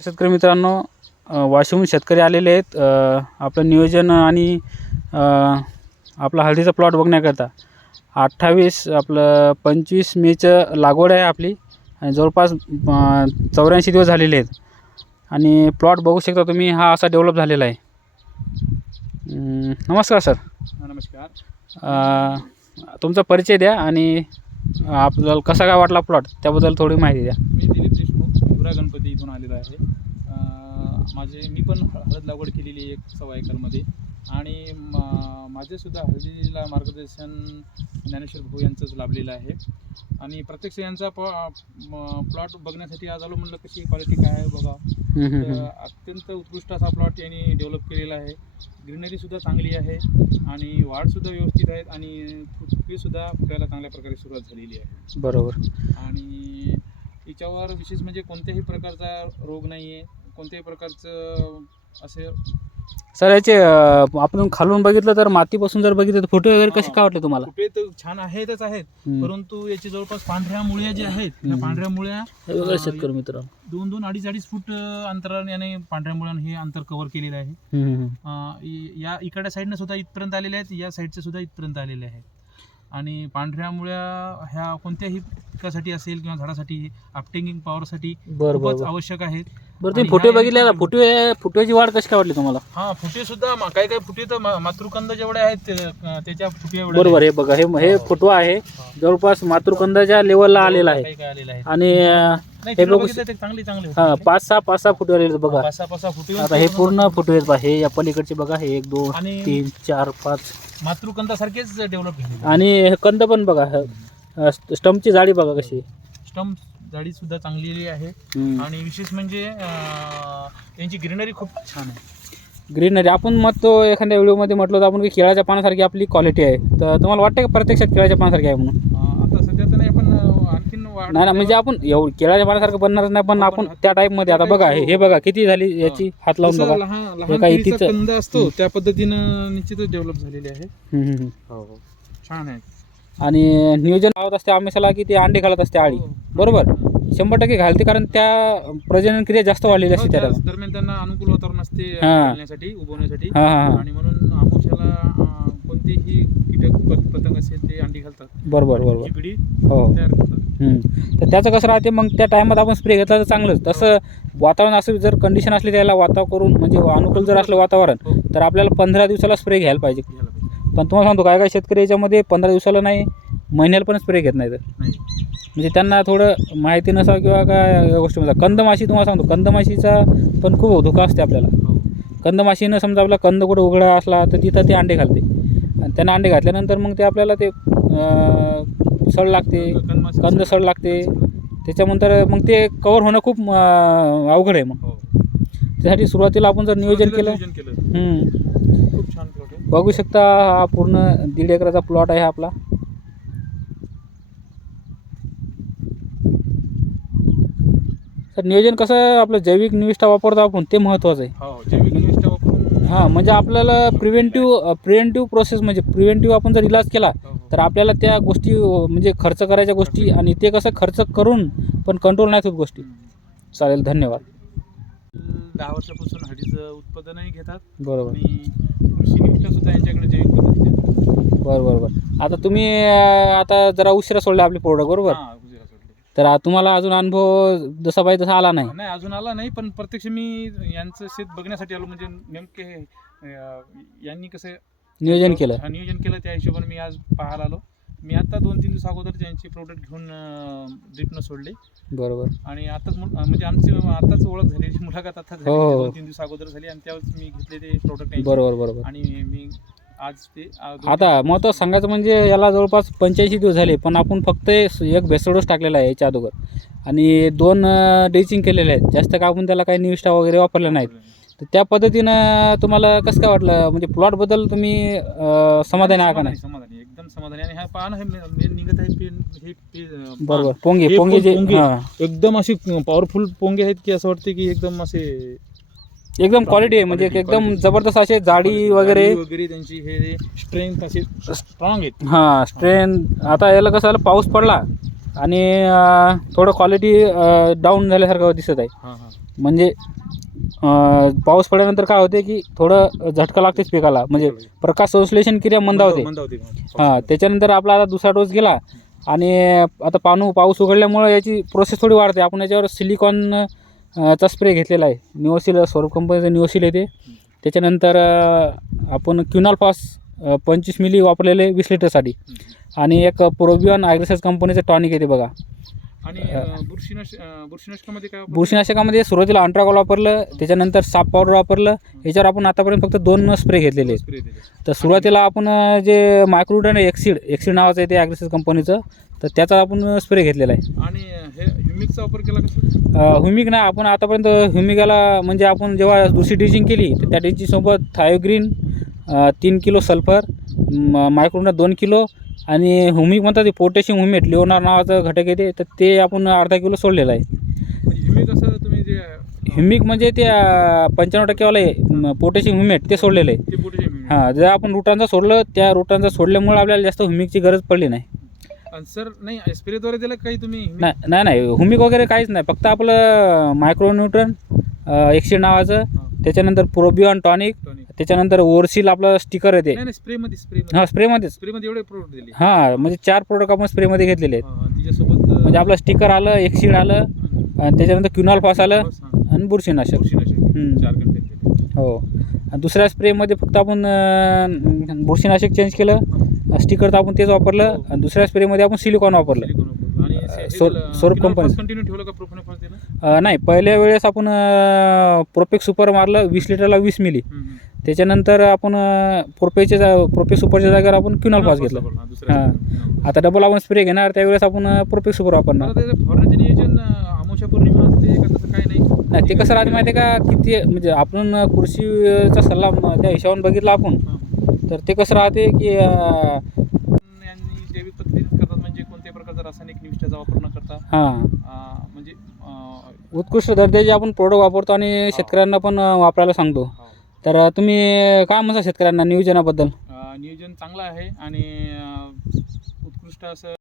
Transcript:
शेतकरी मित्रांनो वाशिमहून शेतकरी आलेले आहेत. आपलं नियोजन आणि आपला हळदीचा प्लॉट बघण्याकरता. अठ्ठावीस आपलं पंचवीस मेचं लागवड आहे आपली. आणि जवळपास चौऱ्याऐंशी दिवस झालेले आहेत. आणि प्लॉट बघू शकता तुम्ही हा असा डेव्हलप झालेला आहे. नमस्कार सर. नमस्कार. तुमचा परिचय द्या आणि आपल्याला कसा काय वाटला प्लॉट? त्याबद्दल थोडी माहिती द्या. हिवरा गणपती इथून आलेलो आहे. माझे मी पण हळद लागवड केलेली आहे एक सव्वा एकरमध्ये. आणि म- माझेसुद्धा हळदीला मार्गदर्शन ज्ञानेश्वर भाऊ यांचंच लाभलेलं आहे. आणि प्रत्यक्ष यांचा प प्लॉट बघण्यासाठी आज आलो म्हणलं कशी क्वालिटी काय आहे बघा तर. अत्यंत उत्कृष्ट असा प्लॉट यांनी डेव्हलप केलेला आहे. ग्रीनरीसुद्धा चांगली आहे आणि वाढसुद्धा व्यवस्थित आहेत आणि फुटवीसुद्धा फुटायला चांगल्या प्रकारे सुरुवात झालेली आहे. बरोबर. आणि याच्यावर विशेष म्हणजे कोणत्याही प्रकारचा रोग नाही आहे कोणत्याही प्रकारचं असे सर याचे अ, आपण खालून बघितलं तर मातीपासून जर बघितलं तर फोटो वगैरे कसे. काय वाटले तुम्हाला कुठे तर छान आहेतच आहेत हम्म. परंतु याची जवळपास पांढऱ्या मुळ्या ज्या आहेत त्या हम्म. पांढऱ्या मुळ्या हे बघा शेतकरी मित्र दोन दोन अडीच अडीच फूट अ, अंतराने याने पांढऱ्या मुळ्याने हे अंतर कव्हर केलेलं आहे. अ, इ- या इकडच्या साईडनं सुद्धा इथपर्यंत आलेले आहेत या साईडचे सुद्धा इथपर्यंत आलेले आहेत आणि पांढऱ्या मुळ्या ह्या कोणत्याही पिकासाठी असेल किंवा झाडासाठी अपटेंगिंग पॉवरसाठी खूपच आवश्यक आहेत बरं तुम्ही फोटो बघितले ना फोटो फोटोची वाढ कशी काय वाटली तुम्हाला? हा फुटे सुद्धा मा- काही काही फुटे तर मा- मातृकंद जेवढे आहेत ते, अं, त्याच्या फुटे एवढे बरोबर हे बघा हे हे हो. फोटो आहे. जवळपास मातृकंदाच्या लेवलला आलेला आहे. काही काही आलेला आहे. आणि अं, नाही हे तिकडे बघू बघितलं ते चांगले चांगले हा पाच सहा पाच सहा फुटो आलेले आहेत बघा. पाच सहा पाच सहा फुटे आता हे पूर्ण फोटो आहेत पहा. हे या पलीकडचे बघा. हे एक दोन आणि तीन चार पाच. मातृकंदासारखेच डेव्हलप झाले आणि हे कंद पण बघा. अं, स्टंपची जाडी बघा कशी. स्टंप जाडी सुद्धा चांगली आहे. आणि विशेष म्हणजे यांची ग्रीनरी खूप छान आहे. ग्रीनरी आपण मग तो एखाद्या व्हिडिओमध्ये म्हटलं होतं आपण की केळाच्या पानासारखी आपली क्वालिटी आहे. तर तुम्हाला वाटतं का प्रत्यक्षात केळाच्या पानासारखी आहे म्हणून? आता सध्या तर नाही पण आणखीन नाही ना म्हणजे आपण एवढं केळाच्या पानासारखं बनणारच नाही पण आपण त्या टाईपमध्ये आता बघा हे हे बघा किती झाली याची हात लावून बघा. हे कंद असतो त्या पद्धतीनं निश्चितच डेव्हलप झालेली आहे. हम्म, हम्म. छान आहे. आणि नियोजन लावत असते आमेशाला की ते अंडे घालत असते आळी. हो. बरोबर? शंभर टक्के घालते कारण त्या प्रजनन क्रिया जास्त वाढलेली हो, असते त्या त्याला दरम्यान त्यांना अनुकूल वातावरण असते हा. घालण्यासाठी उगवण्यासाठी हां हां हां. आणि म्हणून अं, कोणतेही कीटक पत- पतंग असेल ते अंडी घालतात. बरोबर बरोबर. हो. तयार करतात. हम्म. तर त्याचं कसं राहते मग त्या टायमात आपण स्प्रे घेतला तर चांगलंच. तसं वातावरण असं जर कंडिशन असली त्याला वातावरण करून म्हणजे अनुकूल जर असलं वातावरण हो. तर आपल्याला पंधरा दिवसाला स्प्रे घ्यायला पाहिजे. घ्यायला पाहिजे. पण तुम्हाला सांगतो काय काय शेतकरी याच्यामध्ये पंधरा दिवसाला नाही महिन्याला पण स्प्रे घेत नाही. तर म्हणजे त्यांना थोडं माहिती नसावं किंवा काय या गोष्टीमध्ये कंदमाशी तुम्हाला सांगतो कंदमाशीचा पण खूप धोका असते आपल्याला. हो. कंदमाशीनं समजा आपला कंद कुठं उघडा असला तर तिथं ते अंडे घालते. आणि त्यांना अंडे घातल्यानंतर मग ते आपल्याला ते सड लागते कंद सड लागते. त्याच्यानंतर मग ते कवर होणं खूप अवघड आहे मग. हो. त्यासाठी सुरुवातीला आपण जर नियोजन केलं बघू शकता हा पूर्ण दीड एकराचा प्लॉट आहे आपला. तर नियोजन कसं आपलं जैविक निविष्ठा वापरतो आपण ते महत्त्वाचं आहे. हो जैविक निविष्ठा वापरून हां म्हणजे आपल्याला प्रिव्हेंटिव्ह प्रिव्हेंटिव्ह प्रोसेस म्हणजे प्रिव्हेंटिव्ह आपण जर इलाज केला हो, हो. तर आपल्याला त्या गोष्टी म्हणजे खर्च करायच्या गोष्टी आणि ते कसं खर्च करून पण कंट्रोल नाहीत होत गोष्टी. चालेल धन्यवाद. दहा वर्षापासून हळदीचं उत्पादनही घेतात. बरोबर. आणि कृषी निविष्ठा सुद्धा यांच्याकडे जैविक पद्धतीचे आहेत. बरं बरं बरं. आता तुम्ही आता जरा उशिरा सोडले आपले प्रोडक्ट बरोबर? हा, गुजरात सोडले. तर तुम्हाला अजून अनुभव जसा पाहिजे तसा आला नाही? नाही अजून आला नाही पण प्रत्यक्ष मी यांचं शेत बघण्यासाठी आलो म्हणजे नेमके यांनी कसं नियोजन केलं. नियोजन केलं त्या हिशोबाने मी आज पाहायला आलो. मी आता दोन तीन दिवस अगोदर त्यांचे प्रोडक्ट घेऊन ड्रिपनं सोडले. बरोबर. आणि आताच म्हणजे आमची आताच ओळख झाली. मुलाखत आता झाली. हो, हो. दोन तीन दिवस अगोदर झाली आणि त्यावेळेस मी घेतले ते प्रोडक्ट बरोबर बरोबर. आणि मी आज ते दोन- आता महत्त्व सांगायचं म्हणजे याला जवळपास पंच्याऐंशी दिवस झाले पण आपण फक्त एक भेसडोस टाकलेला आहे याच्या अगोदर. आणि दोन ड्रेचिंग केलेले आहेत. जास्त का आपण त्याला काही निविष्ठा वगैरे वापरल्या नाहीत. तर त्या पद्धतीनं तुम्हाला कसं काय वाटलं? म्हणजे प्लॉटबद्दल तुम्ही अं, समाधानी आहे का नाही? समाधानी एकदम समाधानी. आणि हा पान हे मे- निघत आहे पेन हे पे- अं, पान. बरोबर. पोंगे हे पोंगे जे पोंगे. हां. एकदम असे पॉवरफुल पोंगे आहेत की असं वाटते की एकदम असे एकदम क्वालिटी आहे म्हणजे Quality, एकदम quality. जबरदस्त असे जाडी वगैरे जाडी वगैरे. त्यांची हे स्ट्रेंथ स्ट्रॉंग आहेत. हां स्ट्रेन आता याला कसं झालं पाऊस पडला आणि अं, थोडं क्वालिटी डाऊन झाल्यासारखं दिसत आहे. हा हा. म्हणजे पाऊस पडल्यानंतर काय होते की थोडं झटका लागतेच पिकाला. म्हणजे प्रकाश संश्लेषण क्रिया मंदावते हां त्याच्यानंतर आपला आता दुसरा डोस गेला. आणि आता पानू पाऊस उघडल्यामुळं याची प्रोसेस थोडी वाढते. आपण याच्यावर सिलिकॉन चा स्प्रे घेतलेला आहे. निओसिल स्वरूप कंपनीचं निओसिल येते त्याच्यानंतर आपण क्युनॉल पास पंचवीस मिली वापरलेले वीस लिटरसाठी आणि एक प्रोबियन ॲग्रेसस कंपनीचं टॉनिक येते बघा. आणि बुरशीनाश बुरशीनाशकामध्ये काय? बुरशीनाशकामध्ये सुरुवातीला अंट्राकॉल वापरलं त्याच्यानंतर साप पावडर वापरलं याच्यावर आपण आतापर्यंत फक्त दोन स्प्रे घेतलेले स्प्रे दिले. तर सुरुवातीला आपण जे मायक्रोडन एक्सिड एक्सिड नावाचं आहे ते ॲग्रेसस कंपनीचं तर त्याचा आपण स्प्रे घेतलेला आहे आणि हे ह्युमिकचा वापर केला कसं ह्युमिक नाही आपण आतापर्यंत ह्युमिकाला म्हणजे आपण जेव्हा दुसरी ड्रिचिंग केली तर त्या ड्रिचिंगसोबत थायोग्रीन तीन किलो सल्फर मायक्रोना दोन किलो आणि ह्युमिक म्हणतात ते पोटॅशियम ह्युमिट लिओनार नावाचं घटक येते तर ते आपण अर्धा किलो सोडलेलं आहे म्हणजे ह्युमिक असं तुम्ही जे ह्युमिक म्हणजे ते पंच्याण्णव टक्केवालं आहे पोटॅशियम ह्युमिट ते सोडलेलं आहे. हां जर आपण रुटांचं सोडलं त्या रुटांचं सोडल्यामुळे आपल्याला जास्त ह्युमिकची गरज पडली नाही सर नाही स्प्रेद्वारे दिलं काही तुम्ही? नाही नाही नाही ह्युमिक वगैरे काहीच नाही फक्त आपलं मायक्रोन्यूट्रन एक्सिड नावाचं त्याच्यानंतर प्रोबियॉन टॉनिक. त्याच्यानंतर ओरसील आपलं स्टिकर येते हां एवढे प्रोडक्ट दिले. हां म्हणजे चार प्रोडक्ट आपण स्प्रेमध्ये घेतलेले आहेत. हां, त्याच्यासोबत म्हणजे आपलं स्टिकर आलं एक्सिड आलं आणि त्याच्यानंतर क्युनॉल पास आलं हां. आणि बुरशीनाशक. चार हो. दुसऱ्या स्प्रेमध्ये फक्त आपण बुरशीनाशक चेंज केलं स्टिकर तर आपण तेच वापरलं आणि दुसऱ्या स्प्रेमध्ये आपण सिलिकॉन वापरलं. हे- हे सोर- स्वरूप कंपनी. कंटिन्यू ठेवलं का अं, नाही पहिल्या वेळेस आपण प्रोपेक सुपर मारलं वीस लिटरला वीस मिली. त्याच्यानंतर आपण प्रोपेच्या जा प्रोपेक सुपरच्या जागेवर आपण क्युनॉल पास घेतलं. हां. आता डबल आपण स्प्रे घेणार त्यावेळेस आपण प्रोपेक सुपर वापरणार. फवारण्याचं नियोजन अं, अमावस्या पौर्णिमा असते का तसं काही नाही? नाही ते कसं राहते माहिती आहे का? किती म्हणजे आपण कृषीचा सल्ला म- त्या हिशोबाने बघितला आपण. हां. तर ते कसं राहते की अं, करता. हां. अं, म्हणजे अं, उत्कृष्ट दर्जाचे आपण प्रोडक्ट वापरतो आणि शेतकऱ्यांना पण अं, वापरायला सांगतो. हो. तर अं, तुम्ही काय म्हणता शेतकऱ्यांना नियोजनाबद्दल? अं, नियोजन चांगलं आहे आणि अं, उत्कृष्ट असं